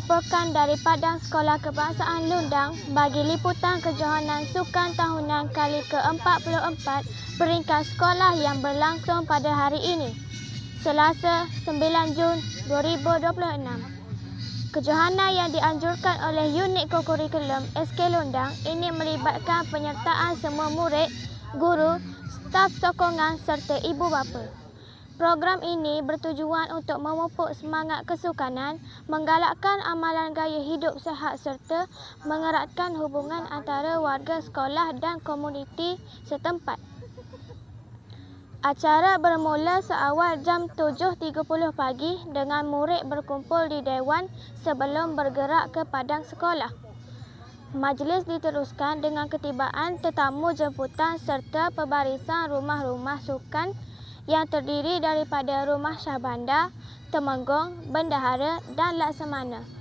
melaporkan dari Padang Sekolah Kebangsaan Lundang bagi liputan kejohanan sukan tahunan kali ke-44 peringkat sekolah yang berlangsung pada hari ini, Selasa 9 Jun 2026. Kejohanan yang dianjurkan oleh Unit Kokurikulum SK Lundang ini melibatkan penyertaan semua murid, guru, staf sokongan serta ibu bapa. Program ini bertujuan untuk memupuk semangat kesukanan, menggalakkan amalan gaya hidup sihat serta mengeratkan hubungan antara warga sekolah dan komuniti setempat. Acara bermula seawal jam 7.30 pagi dengan murid berkumpul di Dewan sebelum bergerak ke padang sekolah. Majlis diteruskan dengan ketibaan tetamu jemputan serta pembarisan rumah-rumah sukan yang terdiri daripada Rumah Syahbandar, Temenggong, Bendahara dan Laksamana.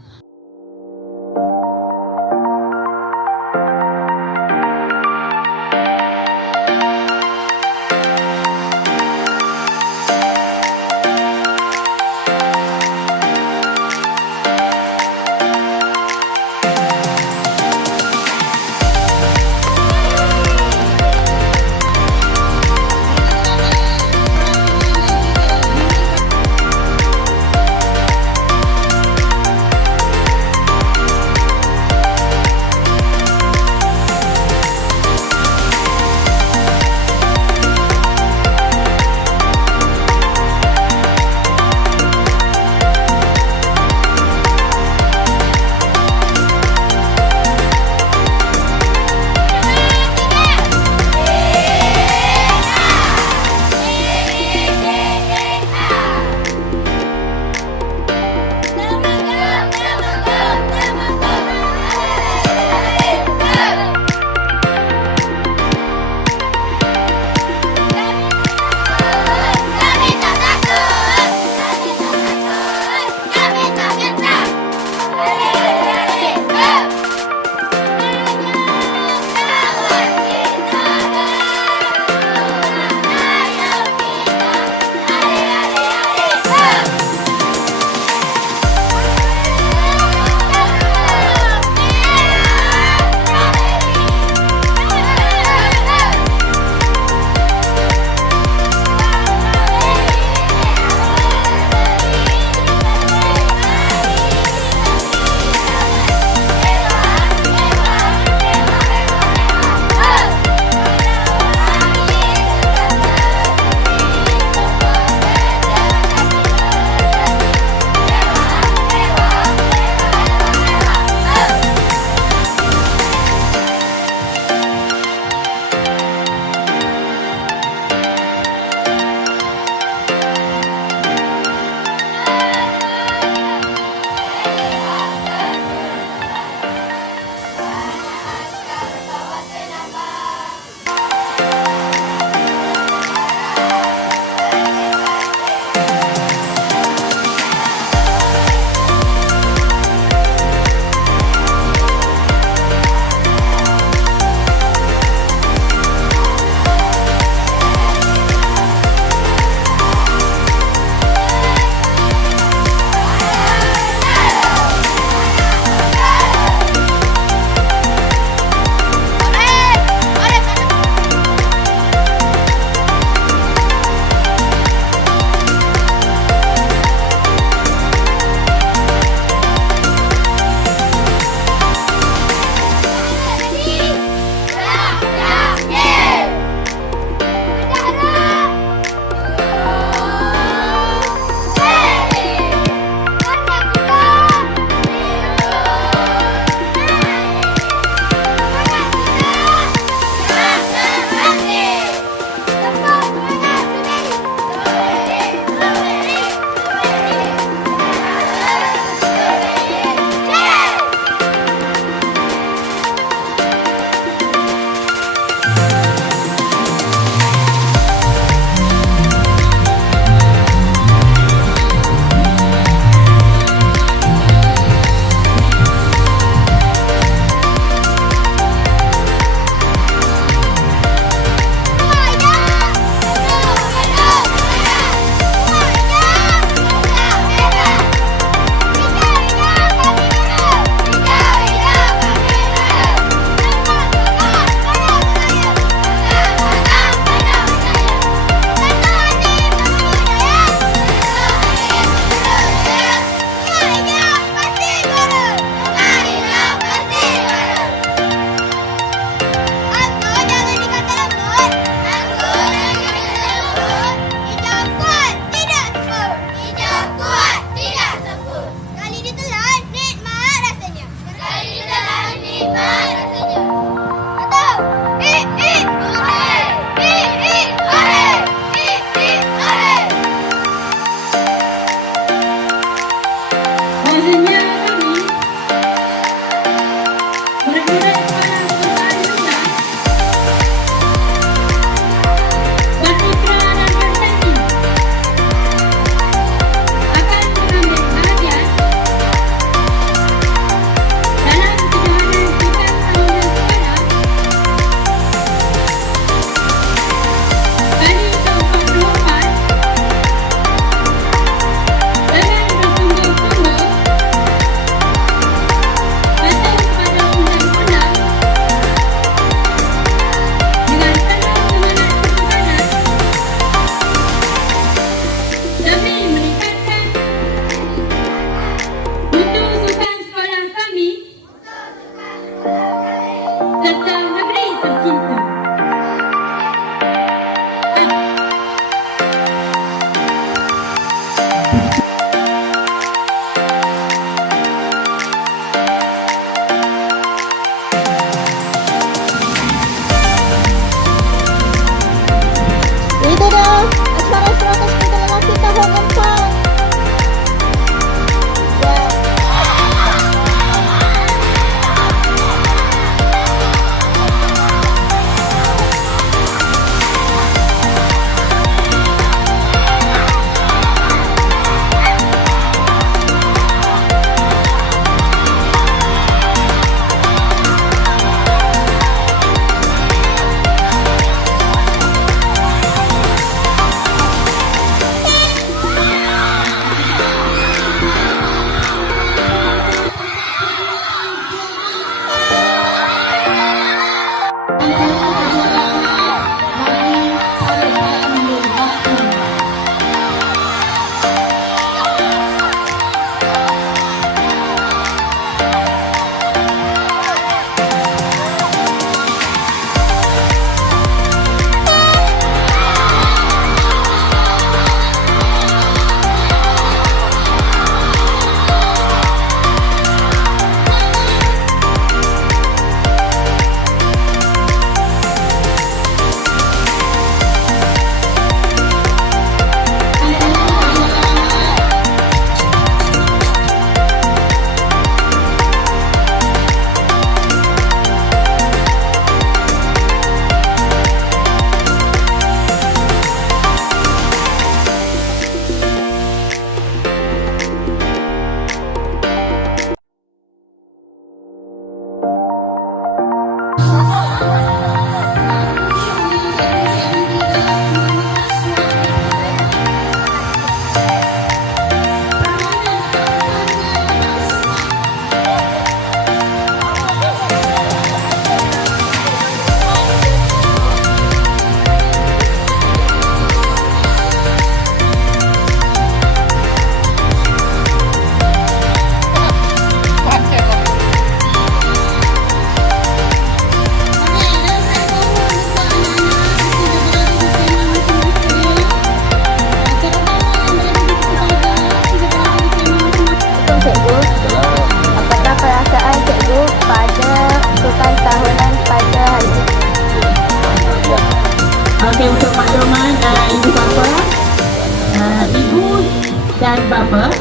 dan bapa.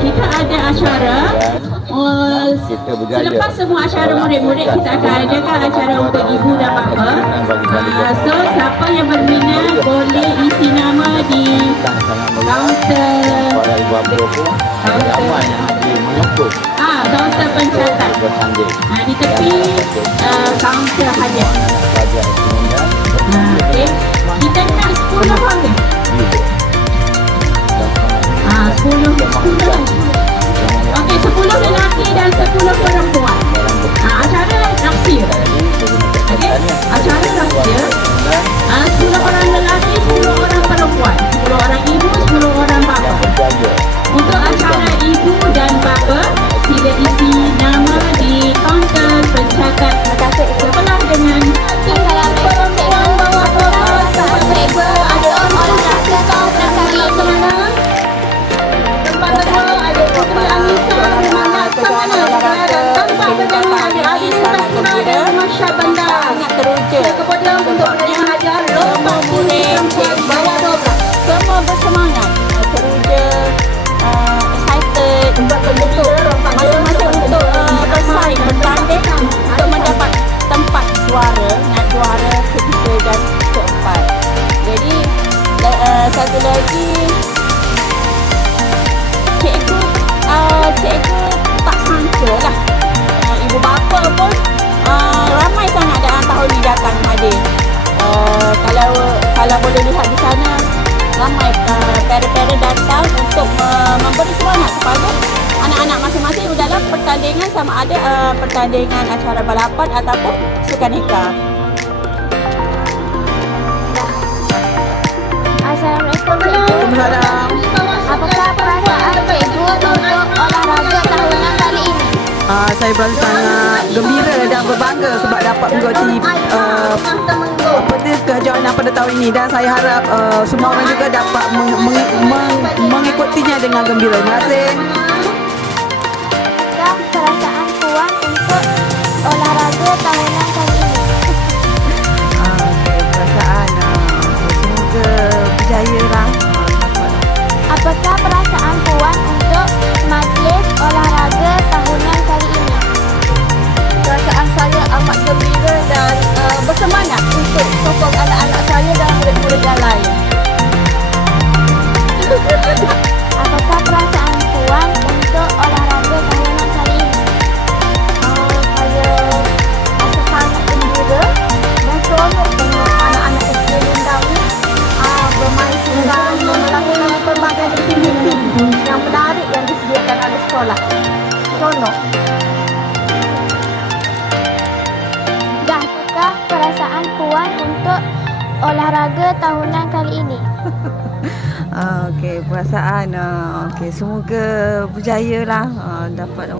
Kita ada acara selepas semua acara murid-murid, kita akan adakan acara untuk ibu dan bapa. So siapa yang berminat boleh isi nama di kaunter kaunter pencatat di tepi kaunter hadiah. Okay. Kita nak 10 orang ni. 10. Okey, 10 lelaki dan 10 perempuan. Acara rahsia. Okey, acara rahsia. 10 orang lelaki, 10 orang perempuan, 10 orang ibu, 10 orang bapa. Untuk acara ibu dan bapa, sila isi nama di kaunter pencatat sebelah dengan perempuan bawa bola cikgu ada olahraga kaunter kali ini. Tempat kedua ada Puteri Anissa dengan tangan dan tanpa berjanji ada Adisa dan Masya Bandar. Kepada untuk menerima hadiah lomba murid bawah 12. Semua bersemangat, teruja, excited, masing-masing untuk bersaing, bertanding untuk mendapat tempat juara, nak juara ketiga dan keempat. Jadi satu lagi, cikgu tak sangka lah, ibu bapa pun ramai sangat tahun ni datang hadir. Kalau boleh lihat di sana, ramai parent-parent datang untuk memberi semangat kepada anak-anak masing-masing dalam pertandingan, sama ada pertandingan acara balapan ataupun sukaneka. Assalamualaikum cikgu. Apakah perasaan cikgu untuk olahraga tahunan kali ini? Saya berasa sangat gembira dan berbangga sebab dapat mengikuti kejuaraan pada tahun ini, dan saya harap semua orang juga dapat mengikutinya dengan gembira. Terima kasih. Dan perasaan Puan untuk olahraga tahunan kali ini? Perasaan semoga berjaya lah. tengok. Dahkah perasaan Puan untuk olahraga tahunan kali ini? Okey, perasaan okey, semoga berjaya lah dapat